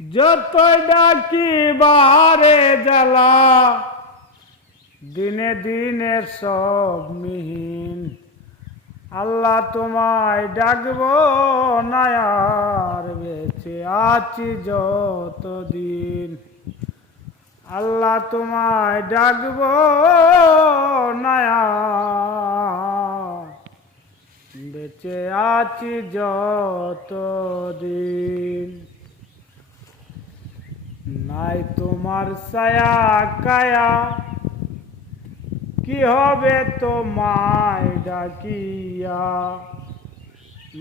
যতই ডাকি বাহারে জ্বালা, দিনে দিনে সব মিহিন। আল্লাহ তোমায় ডাকবো না আর বেঁচে আছি যতদিন। আল্লাহ তোমায় ডাকবো না আর বেঁচে আছি যতদিন। নাই তোমার ছায়া কায়া, কি হবে তোমায় ডাকিয়া।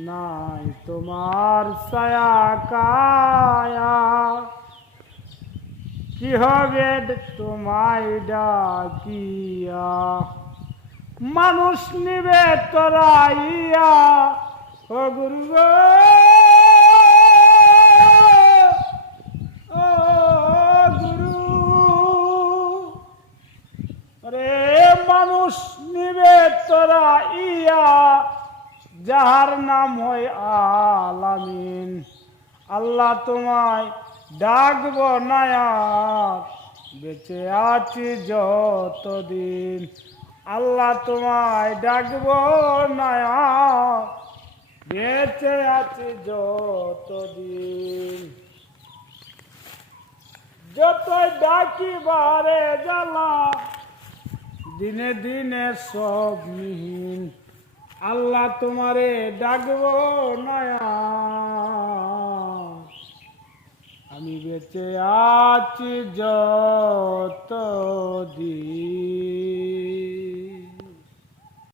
নাই তোমার ছায়া কায়া, কি হবে তোমায় ডাকিয়া। মানুষ নিবে তোরাইয়া ও গুরু গো, ও গুরু রে। মানুষ নিবে তোরাইয়া, যাহার নাম হয় আলামিন। আল্লাহ তোমায় ডাকব না আর বেঁচে আছি যতদিন। আল্লাহ তোমায় ডাকব না আর বেঁচে আছি যতদিন। যতই ডাকি বারে জ্বালা, দিনে দিনে সব মিহিন। আল্লাহ তোমারে ডাকব না আর আমি বেঁচে আছি যতদিন।